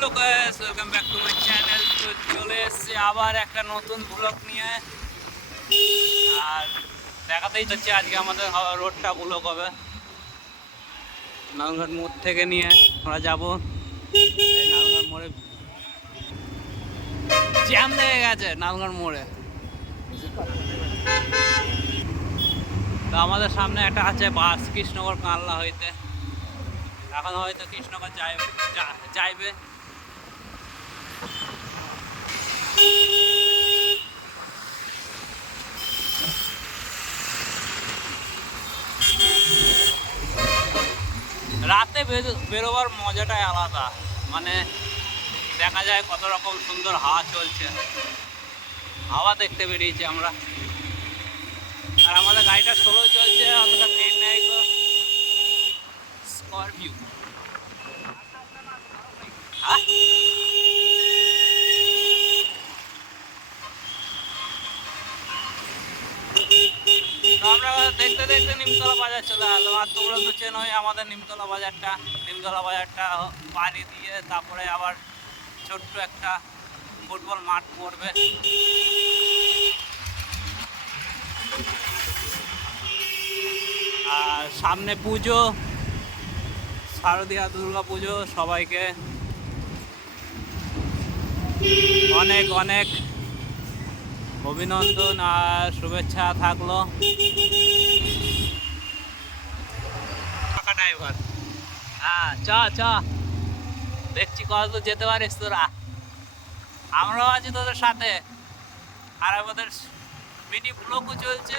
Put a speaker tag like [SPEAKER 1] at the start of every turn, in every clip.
[SPEAKER 1] Hello guys welcome back to my channel তো চলে এসেছি আবার একটা নতুন ব্লগ নিয়ে। আর দেখাতেই হচ্ছে আজকে আমাদের রোডটা ব্লগ হবে। নালঘাট মোড় থেকে নিয়ে আমরা যাব। এই মোড়ে। জ্যাম লেগে গেছে নালঘাট মোড়ে। তো আমাদের সামনে একটা আছে বাস কৃষ্ণগর কানলা হইতে। এখন হয়তো কৃষ্ণগর যাইবে যাইবে। রাতে বেরো- বেরোবার মজাটাই আলাদা। মানে দেখা যায় কত রকম সুন্দর হাওয়া চলছে। হাওয়া দেখতে বেরিয়েছি আমরা। আর আমাদের গাড়িটা স্লো চলছে, অতটা ট্রেন নেই তো। স্করপিও হ্যাঁ তো আমরা দেখতে দেখতে নিমতলা বাজার চলে আসলাম। আর তোমরা তো চেন চেনোই আমাদের নিমতলা বাজারটা। নিমতলা বাজারটা পাড়ি দিয়ে তারপরে আবার ছোট্ট একটা ফুটবল মাঠ পড়বে। আর সামনে পুজো, শারদীয়া দুর্গা পুজো সবাইকে। অনেক অনেক অভিনন্দন আর শুভেচ্ছা থাকল। ড্রাইভার। হ্যাঁ চ চ। দেখছি কত যেতে পারিস তোরা। আমরাও আছি তোদের সাথে। আর আমাদের মিনি ব্লগও চলছে।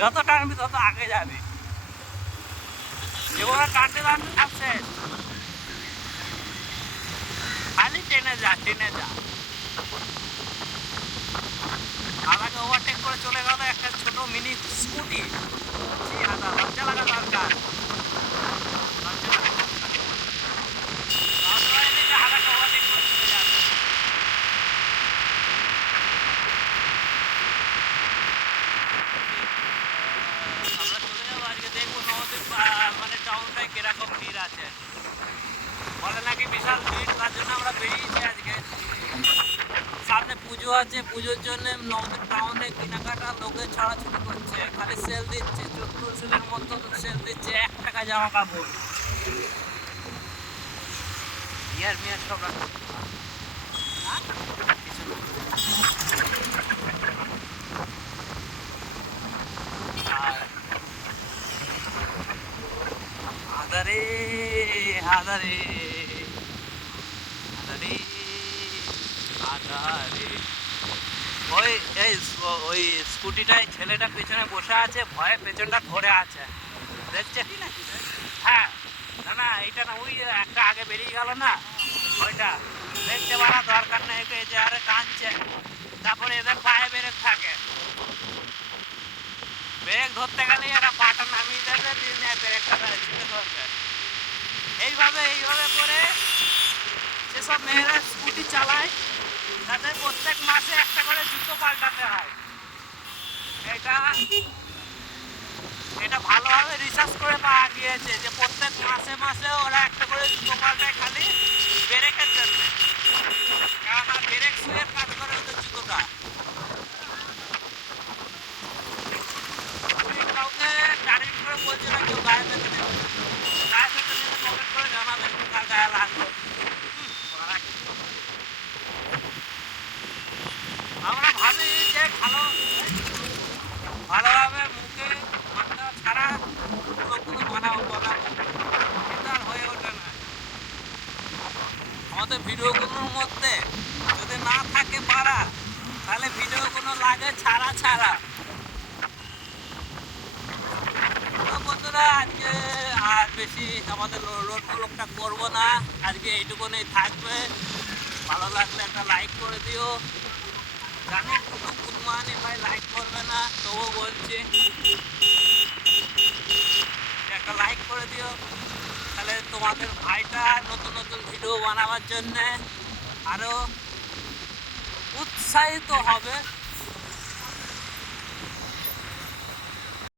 [SPEAKER 1] যত টানবি তত আগে যাবে। এবার টানতে টানতে থাকছে খালি টেনে যা টেনে যা। আমাকে ওভারটেক করে চলে গেল একটা ছোট মিনি স্কুটি আদা লজ্জা লাগা দরকার লজ্জা লাগা দরকার। রাস্তায় এদিকে হাঁটাকে overtake করে চলে যাবে। আমরা চলে যাব আজকে দেখব নবদ্বীপ আহ, মানে টাউনটায় কীরকম ভিড় আছে? বলে নাকি বিশাল ভিড়, তার জন্য আমরা বেরিয়েছি আজকে। সামনে পুজো আছে, পুজোর জন্য নবদ্বীপ টাউনে কেনাকাটা লোকে ছড়াছড়ি করছে, খালি সেল দিচ্ছে চতুর সেলের মতো সেল দিচ্ছে, এক টাকা জামা কাপড়। ইয়ার মিয়ার সব রাখা। কিছু না। আর আদারে আদারে আদারে আদারে ওই, এই ওই স্কুটিটায় ছেলেটা পেছনে বসে আছে, ভয়ে পেছনটা ধরে আছে। দেখছে কি না? হ্যাঁ না না, এইটা না, ওই একটা আগে বেরিয়ে গেল না, ওইটা। দেখতে পারা দরকার নেই এই যে আরে কাঁদছে। তারপরে এদের পায়ে বেরেক থাকে। ব্রেক ধরতে গেলে এরা পাটা নামিয়ে দেবে দিয়ে ব্রেকটা ধরবে। এইভাবে এইভাবে করে যেসব মেয়েরা স্কুটি চালায়, তাদের প্রত্যেক মাসে একটা করে জুতো পাল্টাতে হয়। এটা এটা ভালোভাবে রিসার্চ করে পাওয়া গিয়েছে যে প্রত্যেক মাসে মাসে ওরা একটা করে জুতো আমাদের ভিডিওগুলোর মধ্যে যদি না থাকে পারা তাহলে ভিডিওগুলো লাগে ছাড়া ছাড়া। বন্ধুরা, আজকে আর বেশি আমাদের রোড ব্লগটা করব না। আজকে এইটুকুনি থাকবে। ভালো লাগলে একটা লাইক করে দিও। জানি কোনো ভাই লাইক করবে না, তবুও বলছি। একটা লাইক করে দিও। তাহলে তোমাদের ভাইটা নতুন নতুন ভিডিও বানাবার জন্যে আরও উৎসাহিত হবে।